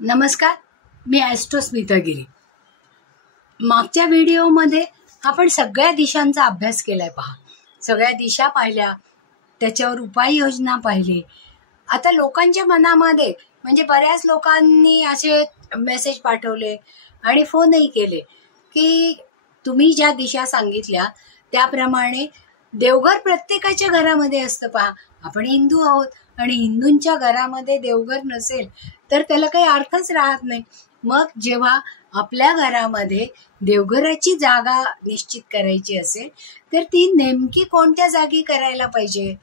नमस्कार, मी ॲस्ट्रो स्मितागिरी. मागच्या व्हिडिओमध्ये आपण सगळ्या दिशांचा अभ्यास केलाय. पहा, सगळ्या दिशा पाहिल्या, त्याच्यावर उपाययोजना पाहिली. आता लोकांच्या मनामध्ये म्हणजे बऱ्याच लोकांनी असे मेसेज पाठवले आणि फोनही केले की तुम्ही ज्या दिशा सांगितल्या त्याप्रमाणे देवघर प्रत्येकाच्या घरामध्ये असतं. पहा, आपण हिंदू आहोत आणि हिंदूंच्या घरामध्ये देवघर नसेल तर त्याला काही अर्थच राहत नाही. मग जेव्हा आपल्या घरामध्ये देवघराची जागा निश्चित करायची असेल तर ती नेमकी कोणत्या जागी करायला पाहिजे?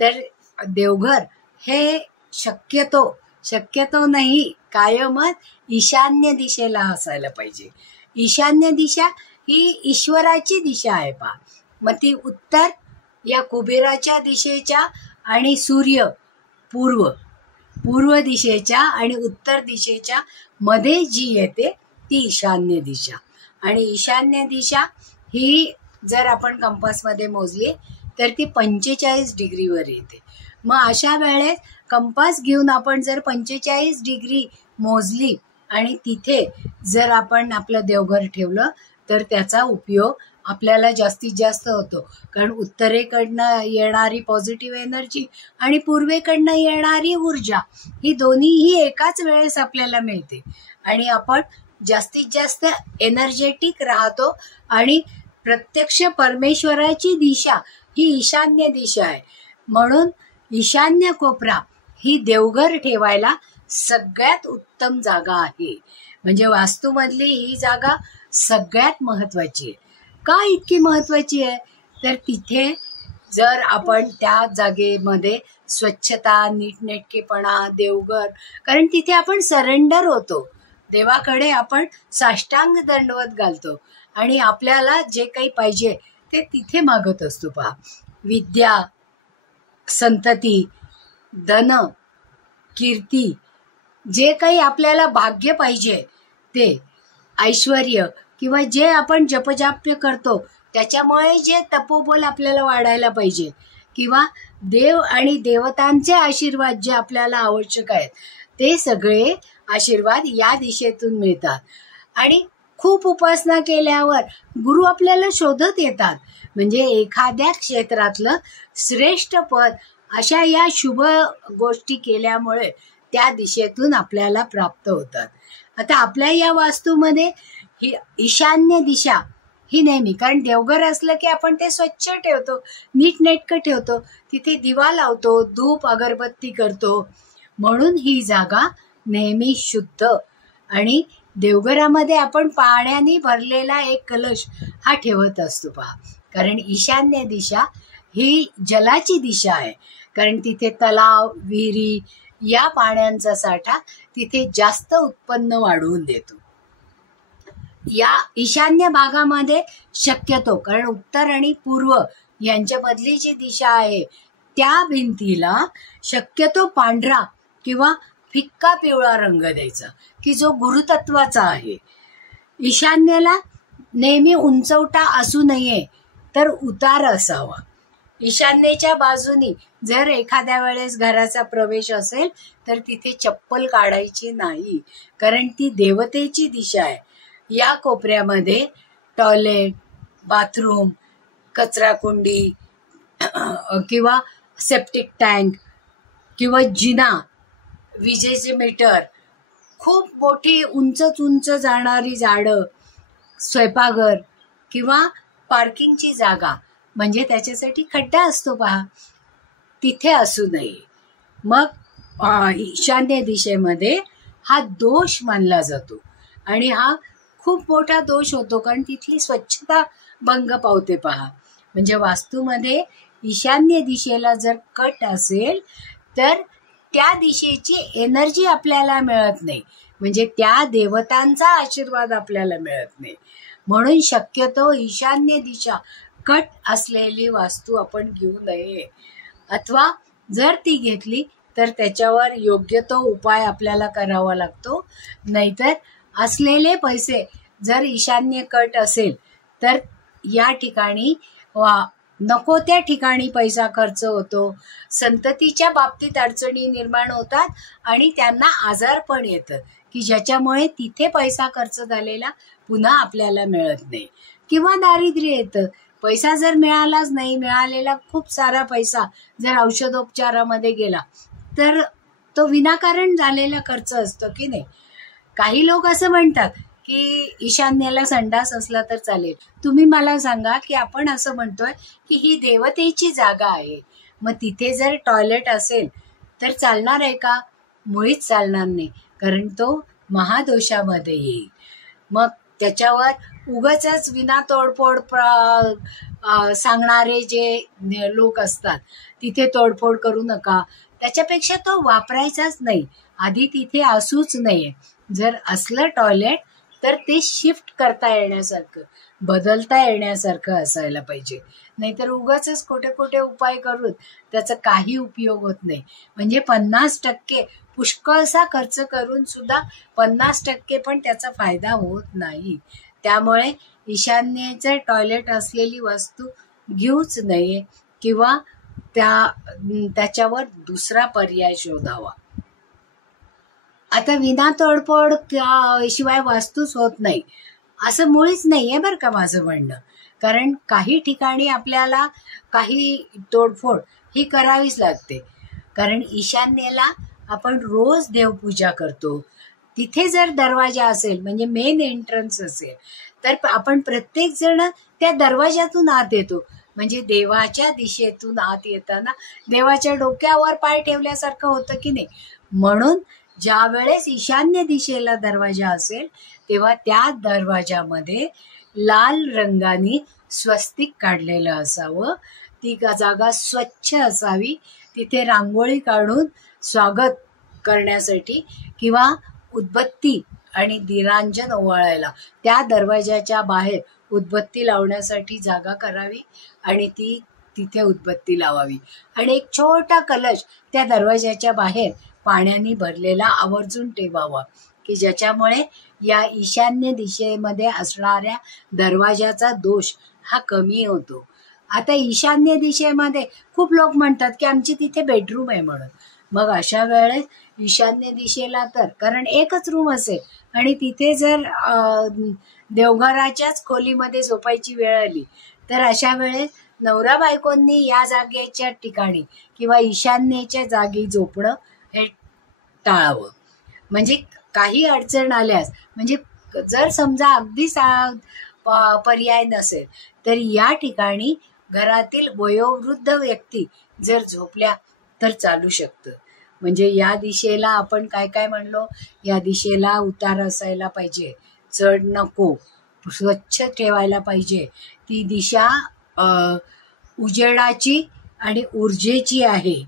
तर देवघर हे शक्यतो नाही, कायमच ईशान्य दिशेला असायला पाहिजे. ईशान्य दिशा ही ईश्वराची दिशा आहे. पहा, मग ती उत्तर या कुबेराच्या दिशेच्या आणि सूर्य पूर्व दिशेच्या आणि उत्तर दिशेच्या मध्ये जी येते ती ईशान्य दिशा. आणि ईशान्य दिशा ही जर आपण कंपासमध्ये मोजली तर ती 45 डिग्रीवर येते. मग अशा वेळेस कंपास घेऊन आपण जर 45 डिग्री मोजली आणि तिथे जर आपण आपलं देवघर ठेवलं तर त्याचा उपयोग आपल्याला जास्तीत जास्त होतो. कारण उत्तरेकडनं येणारी पॉझिटिव्ह एनर्जी आणि पूर्वेकडनं येणारी ऊर्जा ही दोन्हीही एकाच वेळेस आपल्याला मिळते आणि आपण जास्तीत जास्त एनर्जेटिक राहतो. आणि प्रत्यक्ष परमेश्वराची दिशा ही ईशान्य दिशा आहे. म्हणून ईशान्य कोपरा ही देवघर ठेवायला सगळ्यात उत्तम जागा आहे. म्हणजे वास्तूमधली ही जागा सगळ्यात महत्वाची आहे. का इतकी महत्वाची आहे? तर तिथे जर आपण त्या जागेमध्ये स्वच्छता, नीटनेटकेपणा, देवघर, कारण तिथे आपण सरेंडर होतो देवाकडे, आपण साष्टांग दंडवत घालतो आणि आपल्याला जे काही पाहिजे ते तिथे मागत असतो. पहा, विद्या, संतती, धन, कीर्ती, जे काही आपल्याला भाग्य पाहिजे ते, ऐश्वर्य किंवा जे आपण जपजाप्य करतो त्याच्यामुळे जे तपोबल आपल्याला वाढायला पाहिजे किंवा देव आणि देवतांचे आशीर्वाद जे आपल्याला आवश्यक आहेत ते सगळे आशीर्वाद या दिशेतून मिळतात. आणि खूप उपासना केल्यावर गुरु आपल्याला शोधत येतात. म्हणजे एखाद्या क्षेत्रातलं श्रेष्ठ पद अशा या शुभ गोष्टी केल्यामुळे त्या दिशेतून आपल्याला प्राप्त होतात. आता आपल्या या वास्तूमध्ये ही ईशान्य दिशा ही नेहमी, कारण देवघर असलं की आपण ते स्वच्छ ठेवतो, नीटनेटकं ठेवतो, तिथे दिवा लावतो, धूप अगरबत्ती करतो. म्हणून ही जागा नेहमी शुद्ध. आणि देवघरामध्ये आपण पाण्याने भरलेला एक कलश हा ठेवत असतो. पहा, कारण ईशान्य दिशा ही जलाची दिशा आहे. कारण तिथे तलाव, विहिरी या पाण्याचा साठा तिथे जास्त उत्पन्न वाढवून देतो. या ईशान्य भागामध्ये शक्यतो, कारण उत्तर आणि पूर्व यांच्या मधली जी दिशा आहे त्या भिंतीला शक्यतो पांढरा किंवा फिक्का पिवळा रंग द्यायचा की जो गुरुतत्वाचा आहे. ईशान्येला नेहमी उंचवटा असू नये तर उतार असावा. ईशान्येच्या बाजूनी जर एखाद्या वेळेस घराचा प्रवेश असेल तर तिथे चप्पल काढायची नाही, कारण ती देवतेची दिशा आहे. या कोपऱ्यामध्ये टॉयलेट, बाथरूम, कचराकुंडी किंवा सेप्टिक टँक किंवा जिना, विजेचे मीटर, खूप मोठी उंच जाणारी झाडं, स्वयंपाकघर किंवा पार्किंगची जागा म्हणजे त्याच्यासाठी खड्डा असतो. पहा, तिथे असू नये. मग ईशान्य दिशेमध्ये हा दोष मानला जातो आणि हा खूप मोठा दोष होतो, कारण तिथली स्वच्छता भंग पावते. पहा, म्हणजे वास्तूमध्ये ईशान्य दिशेला जर कट असेल तर त्या दिशेची एनर्जी आपल्याला मिळत नाही, म्हणजे त्या देवतांचा आशीर्वाद आपल्याला मिळत नाही. म्हणून शक्यतो ईशान्य दिशा कट असलेली वास्तू आपण घेऊ नये, अथवा जर ती घेतली तर त्याच्यावर योग्य तो उपाय आपल्याला करावा लागतो. नाहीतर असलेले पैसे जर ईशान्य कट असेल तर या ठिकाणी नको त्या ठिकाणी पैसा खर्च होतो, संततीच्या बाबतीत अडचणी निर्माण होतात आणि त्यांना आजार पण येतं. की ज्याच्यामुळे तिथे पैसा खर्च झालेला पुन्हा आपल्याला मिळत नाही, किंवा दारिद्र्य येतं. पैसा जर मिळालाच नाही, मिळालेला खूप सारा पैसा जर औषधोपचारामध्ये गेला तर तो विनाकारण झालेला खर्च असतो की नाही. काही लोक असं म्हणतात की ईशान्येला संडास असला तर चालेल. तुम्ही मला सांगा की आपण असं म्हणतोय की ही देवतेची जागा आहे, मग तिथे जर टॉयलेट असेल तर चालणार आहे का? मुळीच चालणार नाही, कारण तो महादोषामध्ये येईल. मग त्याच्यावर उगाचच विना तोडफोड सांगणारे जे लोक असतात, तिथे तोडफोड करू नका, त्याच्यापेक्षा तो वापरायचाच नाही, आधी तिथे असूच नाहीये. जर असलं टॉयलेट तर ते शिफ्ट करता येण्यासारखं, बदलता येण्यासारखं असायला पाहिजे. नाहीतर उगाचच खोटे खोटे उपाय करून त्याचा काही उपयोग होत नाही. म्हणजे 50% पुष्कळसा खर्च करून सुद्धा 50% पण त्याचा फायदा होत नाही. त्यामुळे ईशान्येचे टॉयलेट असलेली वस्तू घेऊच नये, किंवा त्याच्यावर दुसरा पर्याय शोधावा. आता विना तोडफोड शिवाय वास्तूच होत नाही असं मुळीच नाहीये बरं का माझं म्हणणं. कारण काही ठिकाणी आपल्याला काही तोडफोड ही करावीच लागते. कारण ईशान्येला आपण रोज देवपूजा करतो, तिथे जर दरवाजा असेल म्हणजे मेन एंट्रन्स असेल तर आपण प्रत्येक जण त्या दरवाजातून आत येतो. म्हणजे देवाच्या दिशेतून आत येताना देवाच्या डोक्यावर पाय ठेवल्यासारखं होतं की नाही. म्हणून ज्या वेळेस ईशान्य दिशेला दरवाजा असेल तेव्हा त्या दरवाजामध्ये लाल रंगाने स्वस्तिक काढलेलं असावं, ती जागा स्वच्छ असावी, तिथे रांगोळी काढून स्वागत करण्यासाठी किंवा उदबत्ती आणि दिरांजन ओवाळायला त्या दरवाजाच्या बाहेर उदबत्ती लावण्यासाठी जागा करावी आणि ती तिथे उदबत्ती लावावी. आणि एक छोटा कलश त्या दरवाजाच्या बाहेर पाण्याने भरलेला आवर्जून ठेवावा, की ज्याच्यामुळे या ईशान्य दिशेमध्ये असणाऱ्या दरवाजाचा दोष हा कमी होतो. आता ईशान्य दिशेमध्ये खूप लोक म्हणतात की आमची तिथे बेडरूम आहे म्हणून. मग अशा वेळेस ईशान्य दिशेला तर कारण एकच रूम असेल आणि तिथे जर देवघराच्याच खोलीमध्ये झोपायची वेळ आली तर अशा वेळेस नवरा बायकोंनी या जागेच्या ठिकाणी किंवा ईशान्येच्या जागी झोपणं हे टाळावं. म्हणजे काही अडचण आल्यास, म्हणजे जर समजा अगदी पर्याय नसेल तर या ठिकाणी घरातील वयोवृद्ध व्यक्ती जर झोपल्या तर चालू शकतं. म्हणजे या दिशेला आपण काय काय म्हणलो, या दिशेला उतार असायला पाहिजे, चढ नको, स्वच्छ ठेवायला पाहिजे, ती दिशा उजेडाची आणि ऊर्जेची आहे.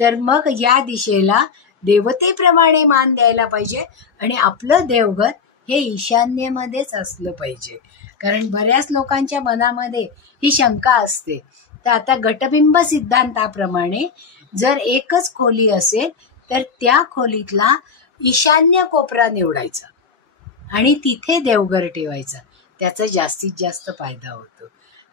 तर मग या दिशेला देवतेप्रमाणे मान द्यायला पाहिजे आणि आपलं देवघर हे ईशान्येमध्येच असलं पाहिजे. कारण बऱ्याच लोकांच्या मनामध्ये ही शंका असते. तर आता घटबिंब सिद्धांताप्रमाणे जर एकच खोली असेल तर त्या खोलीतला ईशान्य कोपरा निवडायचा आणि तिथे देवघर ठेवायचा, त्याचा जास्तीत जास्त फायदा होतो.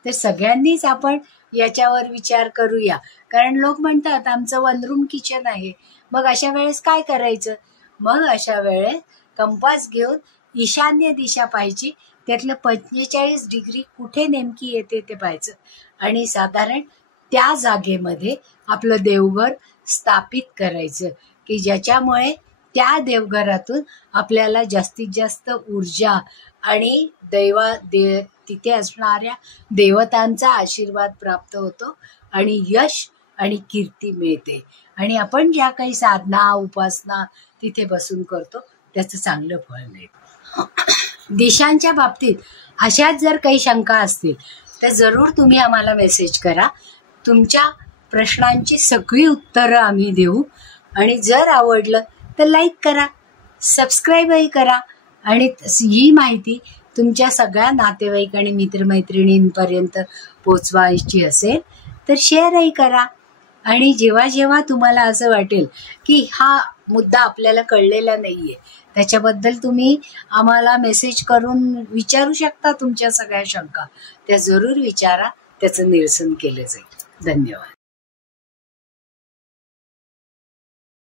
तर सगळ्यांनीच आपण याच्यावर विचार करूया. कारण लोक म्हणतात आमचं 1 रूम किचन आहे, मग अशा वेळेस काय करायचं? मग अशा वेळेस कंपास घेऊन ईशान्य दिशा पाहायची, त्यातलं 45 डिग्री कुठे नेमकी येते ते पाहायचं आणि साधारण त्या जागेमध्ये आपलं देवघर स्थापित करायचं, की ज्याच्यामुळे त्या देवघरातून आपल्याला जास्तीत जास्त ऊर्जा आणि तिथे असणाऱ्या देवतांचा आशीर्वाद प्राप्त होतो आणि यश आणि कीर्ती मिळते. आणि आपण ज्या काही साधना उपासना तिथे बसून करतो त्याचं चांगलं फळ मिळतं. दिशांच्या बाबतीत अशाच जर काही शंका असतील तर जरूर तुम्ही आम्हाला मेसेज करा. तुमच्या प्रश्नांची सगळी उत्तरं आम्ही देऊ. आणि जर आवडलं तर लाईक करा, सबस्क्राईबही करा आणि ही माहिती तुमच्या सगळ्या नातेवाईक आणि मित्रमैत्रिणींपर्यंत पोचवायची असेल तर शेअरही करा. आणि जेव्हा जेव्हा तुम्हाला असं वाटेल की हा मुद्दा आपल्याला कळलेला नाहीये, त्याच्याबद्दल तुम्ही आम्हाला मेसेज करून विचारू शकता. तुमच्या सगळ्या शंका त्या जरूर विचारा, त्याचं निरसन केलं जाईल. धन्यवाद.